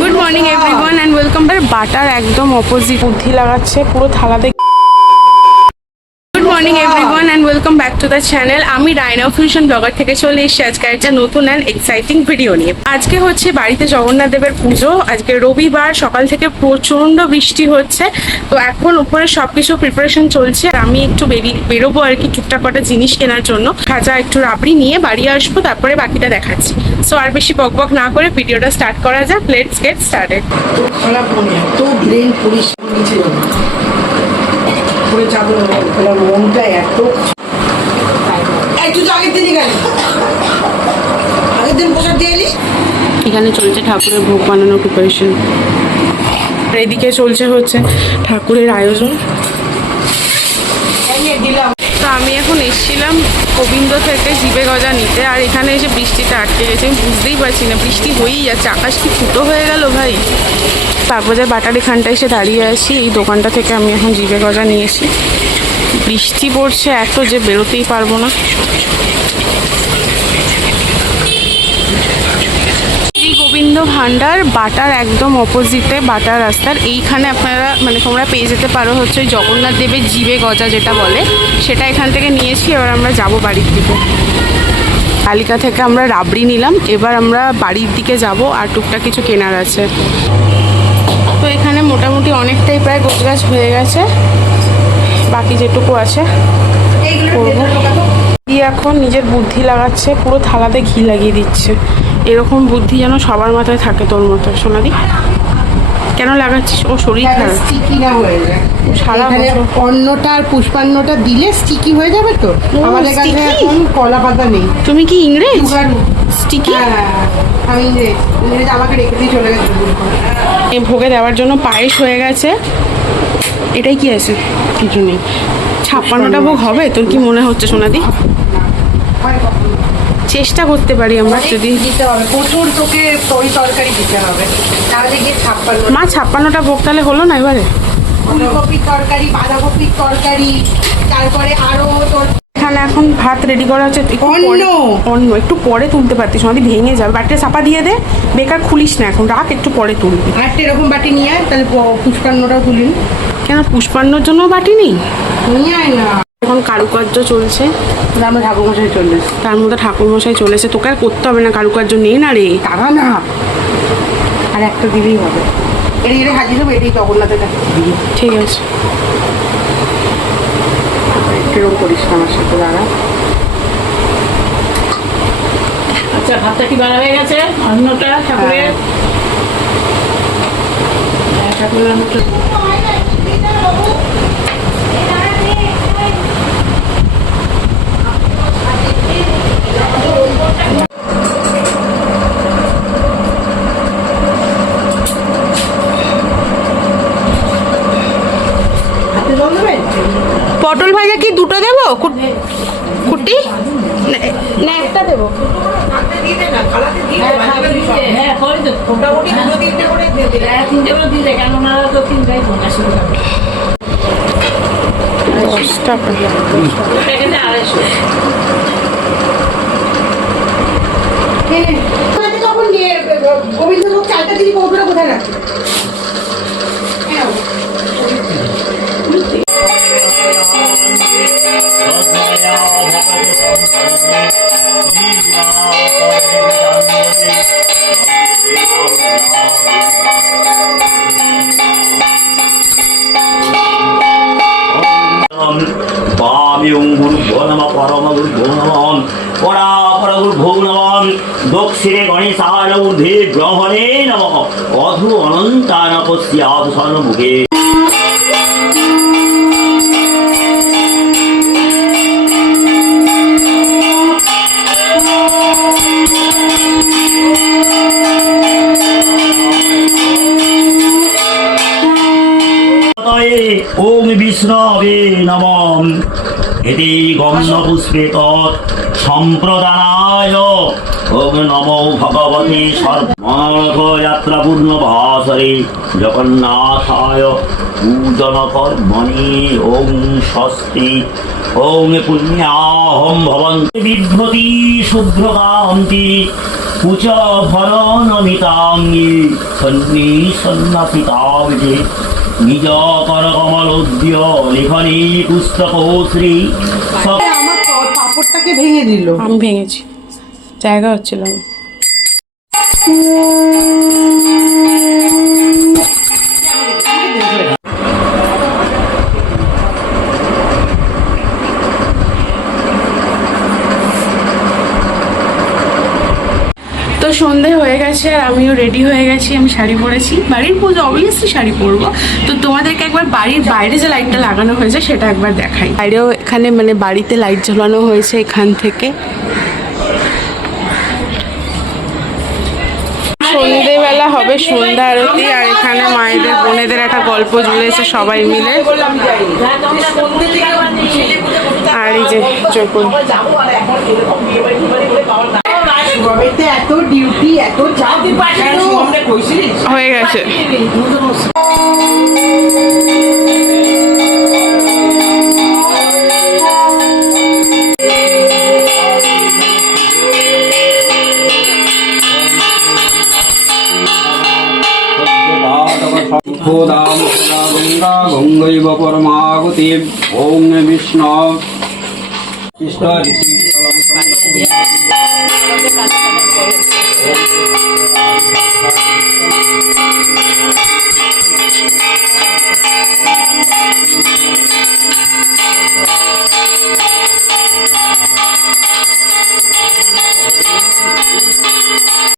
Good morning everyone and welcome back. Butter একদম opposite বুদ্ধি লাগাচ্ছে পুরো থালাতে। Good morning everyone and welcome back to the channel. আমি রায়না ফিউশন ব্লগার থেকে চলে এসেছি আজকে একটা নতুন অ্যান্ড এক্সাইটিং ভিডিও নিয়ে। আজকে হচ্ছে বাড়িতে জগন্নাথ দেবের পুজো। আজকে রবিবার, সকাল থেকে প্রচন্ড বৃষ্টি হচ্ছে। তো এখন উপরে সবকিছু প্রিপারেশন চলছে আর আমি একটু বেরোবো আর কি, টুকটাক কটা জিনিস কেনার জন্য। খাজা একটু রাবড়ি নিয়ে বাড়ি আসবো, তারপরে বাকিটা দেখাচ্ছি। সো আর বেশি বকবক না করে ভিডিওটা স্টার্ট করা যাক। Let's get started. এখানে চলছে ঠাকুরের ভোগ বানানোর প্রিপারেশন, এদিকে চলছে হচ্ছে ঠাকুরের আয়োজন। তো আমি এখন এসেছিলাম গোবিন্দ থেকে জিবে গজা নিতে, আর এখানে এসে বৃষ্টিটা আটকে গেছে। আমি বুঝতেই পারছি না, বৃষ্টি হয়েই যাচ্ছে, আকাশ কি ফুটো হয়ে গেল ভাই। বাগবাজার বাটার এখানটা এসে দাঁড়িয়ে আছি। এই দোকানটা থেকে আমি এখন জিবে গজা নিয়েছি। বৃষ্টি পড়ছে এত যে বেরোতেই পারবো না। গোবিন্দ ভান্ডার বাটার একদম অপোজিটে, বাটার রাস্তার এইখানে আপনারা তোমরা পেয়ে যেতে পারো হচ্ছে জগন্নাথ দেবের জিবে গজা যেটা বলে, সেটা এখান থেকে নিয়েছি। এবার আমরা যাব বাড়ির দিকে। কালিকা থেকে আমরা রাবড়ি নিলাম, এবার আমরা বাড়ির দিকে যাব আর টুকটাক কিছু কেনার আছে। তো এখানে মোটামুটি অনেকটাই প্রায় গোছগাছ হয়ে গেছে, বাকি যেটুকু আছে করবো। এখন নিজের বুদ্ধি লাগাচ্ছে, পুরো থালাতে ঘি লাগিয়ে দিচ্ছে। এরকম বুদ্ধি যেন সবার মাথায় থাকে তোর মতো। সোনাদি কেন লাগাচ্ছিস? ও শরীর খারাপ, স্টিকি না হয়ে যায়। সারা অন্নটা আর পুষ্পান্নটা দিলে স্টিকি হয়ে যাবে। তো আমাদের কাছে এখন কলা পাতা নেই। তুমি কি ইংরেজ? স্টিকি? আমি ইংরেজ আমাকে রেখে দিয়ে চলে গেছে। এই ভোগে দেওয়ার জন্য পায়েস হয়ে গেছে। এটাই কি আছে? কিছু নেই। 56টা ভোগ হবে তোর কি মনে হচ্ছে সোনাদি? চেষ্টা করতে পারি আমরা যদি। দিতে হবে প্রচুর, তোকে তরি তরকারি দিতে হবে, তাহলে গিয়ে 56। মা 56টা ভোগ তাহলে হলো না এবারে? ফুলকপির তরকারি, বাঁধাকপির তরকারি, তারপরে আরো তোর এখানে এখন ভাত রেডি করা হচ্ছে। অন্য একটু পরে তুলতে পারতিস, আমাদের ভেঙে যাবে। বাটিটা চাপা দিয়ে দে, বেকার খুলিস না এখন, রাখ, একটু পরে তুলবি। একটা এরকম বাটি নিয়ে আয়, তাহলে পুষ্পান্নটাও তুলিন। কেন পুষ্পান্নর জন্য বাটি নেই? নিয়ে আয় না। এখন কারুকার্য চলছে, আমরা ঠাকুরমশাই চলেছে, তার মধ্যে ঠাকুরমশাই চলেছে। তোকে আর করতে হবে না কারুকার্য, নেই না রে। তারা না, আর একটা দিলেই হবে। এর হাজির হবে, এটাই জগন্নাথের কাছে। ঠিক আছে, কিরকম করিস আমার সাথে দাঁড়া। আচ্ছা, ভাতটা কি বাড়া হয়ে গেছে? অন্যটা ঠাকুরের ঠাকুরের অন্যটা পটল ভাজা কি দুটো দেবো? কুটি না একটা দেবো? কেননা তো 350 টাকা। 250 যখন গোবিন্দভোগ চালটা দিলি কৌটোটা কোথায় রাখি? দক্ষিণে গণেশায় ঊর্ধ্বে ব্রহ্মণে নমঃ অধু অনন্তান পশ্চাৎ স্বর্ণমুখে। ওম বিষ্ণবে নমঃ। এতে গন্ধপুষ্পে তৎ সম্প্রদানায়। ওম নমো ভগবতে সর্বমঙ্গল যাত্রা পূর্ণ ভাসরে জগন্নাথায় পূজন কর্মণি। ওম স্বস্তি। ওম পুণ্যাহম ভবন্তি বিভ্রতি শুভ্রকান্তি কুচ ভরণমিতাঙ্গী সন্নি সন্ন্যাসিতাবিজে নিজ কর কমলোদ্য লিখনী পুস্তক শ্রী আমার পাপড়টাকে ভেঙে দিল। আমি ভেঙেছি, জায়গা হচ্ছিল না। তো সন্ধে হয়ে গেছে আর আমিও রেডি হয়ে গেছি, আমি শাড়ি পরেছি। বাড়ির পুজো অবভিয়াসলি শাড়ি পরবো। তো তোমাদেরকে একবার বাড়ির বাইরে যে লাইটটা লাগানো হয়েছে সেটা একবার দেখাই। বাইরেও এখানে মানে বাড়িতে লাইট ঝোলানো হয়েছে এখান থেকে। সন্ধেবেলা হবে সন্ধ্যা আরতি, আর এখানে মায়েদের বোনেদের একটা গল্প ঝুলেছে সবাই মিলে। আর এই যে চোখ বাড়িতে এত ডিউটি, এত চাপ হয়ে গেছে। গঙ্গা গঙ্গৈব পরমাগতি ওম বিষ্ণু কৃষ্ণ